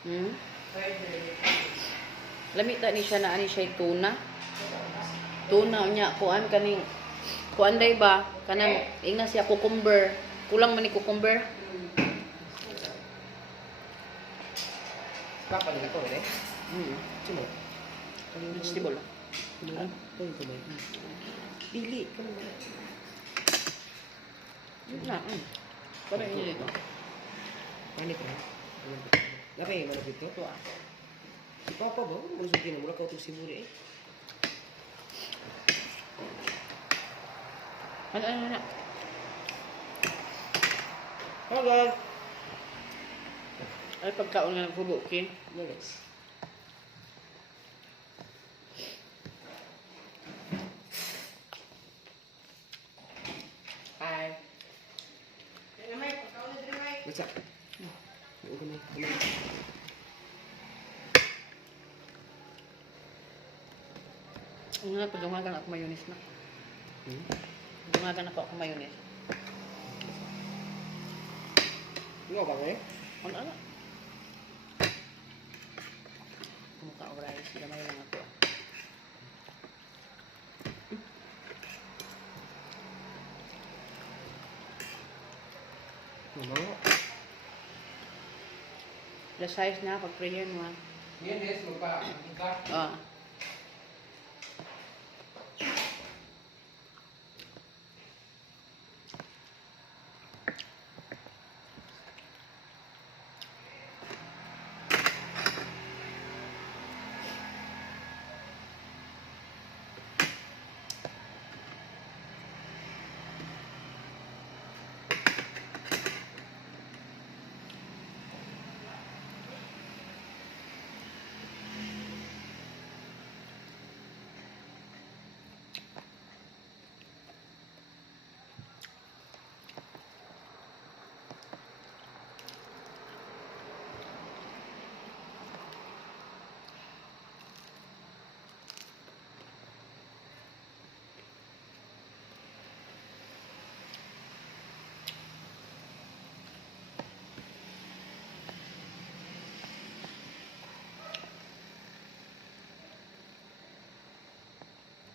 Hmm? Lamita ni siya na ani siya tuna. Tuna niya kuan kaning kuan day ba kanang inga siya cucumber. Kulang man ni cucumber. Papa nila ko eh. Sino? Vegetable. Pili. Yun na. Para ini dito. Ano ito? Napay malapit ko? Ito ah. Si Papa ba? Malusutin na mula ka itong sibuli eh. Ano. Hello. Ay pagkaon nga nagpugo, okay? Yes. Hi. What's up? Nga, pagdumagan ako mayonnaise na. Pagdumagan ako mayonnaise. Ano ba ngayon? Ano? Kumukha ko rice. Gamay lang ako. Ano? Plus size na, pag-prayer mo ha. Yan, yes, magpa-ika. Ah.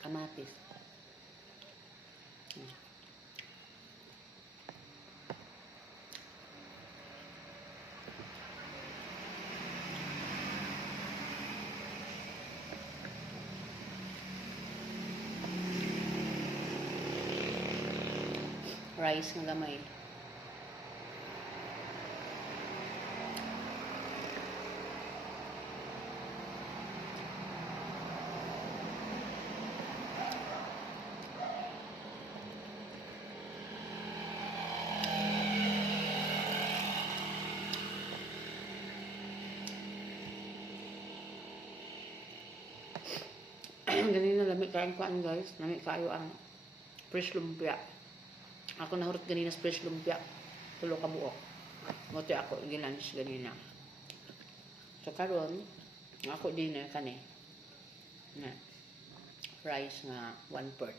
Kamatis. Rice nga gamay. Ganina lamig kain kuan guys. Lamig kayo ang fresh lumpia. Ako nahurot ganina sa fresh lumpia. Tulo ka buok. Mote ako ginunch ganina. So karon ako din kani. Na rice nga 1/4.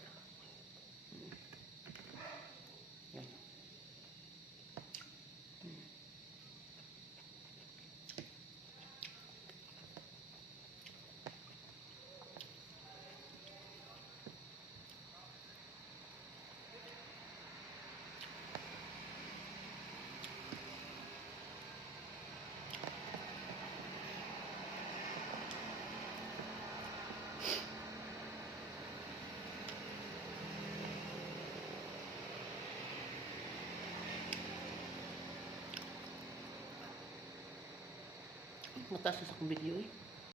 Matas sa akong video eh.